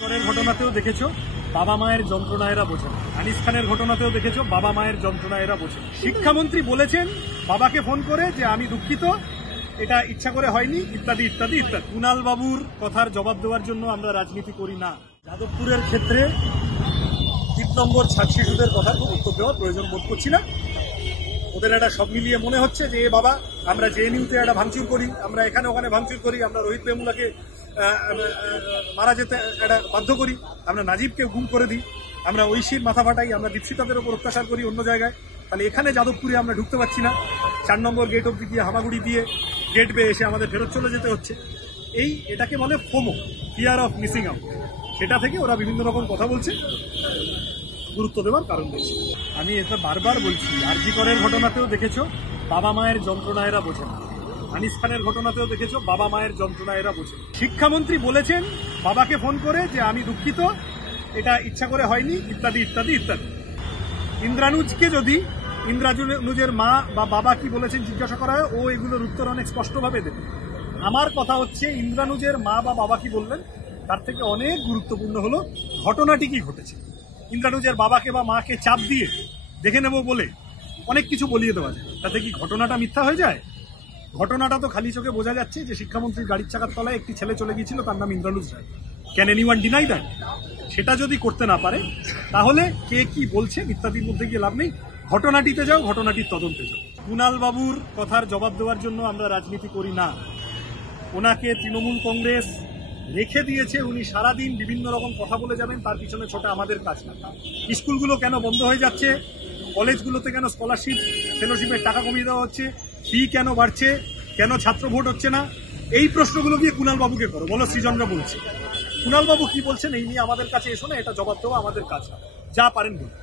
করের ঘটনাতেও দেখেছো বাবা মায়ের যন্ত্রণা এরা বোঝে না। আনিস খানের ঘটনাতেও দেখেছো বাবা মায়ের যন্ত্রণা এরা বোঝে না। শিক্ষামন্ত্রী বলেছেন বাবাকে ফোন করে যে আমি দুঃখিত, এটা ইচ্ছা করে হয়নি, ইত্যাদি ইত্যাদি ইত্যাদি। কুণাল বাবুর কথার জবাব দেওয়ার জন্য আমরা রাজনীতি করি না। যাদবপুরের ক্ষেত্রে ৩ নম্বর ছাত্র শিশুদের কথা খুব উত্তর দেওয়ার প্রয়োজন বোধ করছি না। ওদের একটা সব মিলিয়ে মনে হচ্ছে যে এ বাবা আমরা জেএনইউতে একটা ভাঙচুর করি, আমরা এখানে ওখানে ভাঙচুর করি, আমরা রোহিত বেমুলাকে মারা যেতে একটা বাধ্য করি, আমরা নাজিবকে গুম করে দিই, আমরা ঐশীর মাথা ফাটাই, আমরা দীপশিতাদের ওপর অত্যাচার করি অন্য জায়গায়। তাহলে এখানে যাদবপুরে আমরা ঢুকতে পারছি না, 4 নম্বর গেট অব্দি গিয়ে হামাগুড়ি দিয়ে গেট বেয়ে এসে আমাদের ফেরত চলে যেতে হচ্ছে। এটাকে বলে FOMO, fear of missing out. সেটা থেকে ওরা বিভিন্ন রকম কথা বলছে, গুরুত্ব দেওয়ার কারণ দেখছি। আমি এটা বারবার বলছি, আরজি করের ঘটনাতেও দেখেছো বাবা মায়ের যন্ত্রণা এরা বোঝে না। আনিস খানের ঘটনাতেও দেখেছো বাবা মায়ের যন্ত্রণা এরা বোঝে। শিক্ষামন্ত্রী বলেছেন বাবাকে ফোন করে যে আমি দুঃখিত, এটা ইচ্ছা করে হয়নি, ইত্যাদি ইত্যাদি ইত্যাদি। ইন্দ্রানুজকে যদি ইন্দ্রানুজের মা বা বাবা কি বলেছেন জিজ্ঞাসা করা হয়, ও এগুলোর উত্তর অনেক স্পষ্টভাবে দেবে। আমার কথা হচ্ছে ইন্দ্রানুজের মা বা বাবা কি বললেন তার থেকে অনেক গুরুত্বপূর্ণ হলো ঘটনাটি কি ঘটেছে। ইন্দ্রানুজের বাবাকে বা মাকে চাপ দিয়ে দেখে নেব বলে অনেক কিছু বলিয়ে দেওয়া যায়, তাতে কি ঘটনাটা মিথ্যা হয়ে যায়? ঘটনাটা তো খালি চোখে বোঝা যাচ্ছে যে শিক্ষামন্ত্রীর গাড়ির চাকার তলায় একটি ছেলে চলে গিয়েছিল, তার নাম Indranuj Roy. Can anyone deny that? সেটা যদি করতে না পারে তাহলে কে কি বলছে ইত্যাদির মধ্যে গিয়ে লাভ নেই। ঘটনাটিতে যাও, ঘটনাটির তদন্তে যাও। কুণাল বাবুর কথার জবাব দেওয়ার জন্য আমরা রাজনীতি করি না। ওনাকে তৃণমূল কংগ্রেস রেখে দিয়েছে, উনি সারাদিন বিভিন্ন রকম কথা বলে যাবেন, তার পিছনে ছোটা আমাদের কাজ না। স্কুলগুলো কেন বন্ধ হয়ে যাচ্ছে, কলেজগুলোতে কেন স্কলারশিপ ফেলোশিপের টাকা কমিয়ে দেওয়া হচ্ছে, ফি কেন বাড়ছে, কেন ছাত্র ভোট হচ্ছে না, এই প্রশ্নগুলো গিয়ে কুণাল বাবুকে করো, বলো সৃজনরা বলছে। কুণাল বাবু কি বলছেন এই নিয়ে আমাদের কাছে এসো না, এটা জবাব দেওয়া আমাদের কাজ না। যা পারেন বলুন।